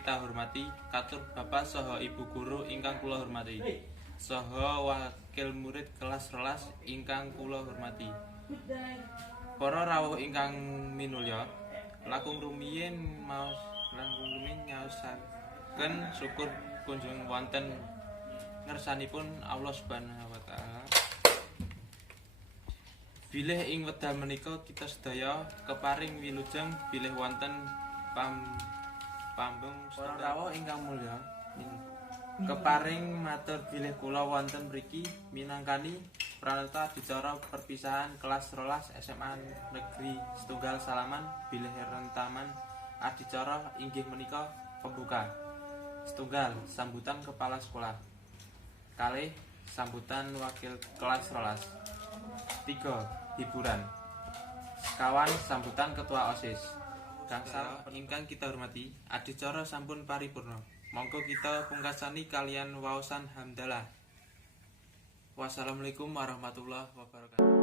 kita hormati, katur Bapak saha Ibu guru ingkang kula hormati, saha wakil murid kelas 12 ingkang kula hormati. Para rawuh ingkang minulya, langkung rumiyin nyaosaken syukur kunjung wonten ngersanipun Allah Subhanahu wa taala. Bilih ing wekdal menika kita sedaya keparing wilujeng bilih wonten pambung para rawuh ingkang mulya. Keparing matur bilih kula wonten mriki minangkani pranata dicara perpisahan kelas 12 SMA Negeri Setunggal Salaman bilih rentaman adicara inggih menika pembuka. Setunggal sambutan kepala sekolah. Kalih sambutan wakil kelas 12. 3. Hiburan. Sekawan sambutan ketua OSIS. Gangsal ingkang kita hormati, adicara sampun paripurna. Monggo kita pungkasani kalian waosan hamdalah. Wassalamualaikum warahmatullahi wabarakatuh.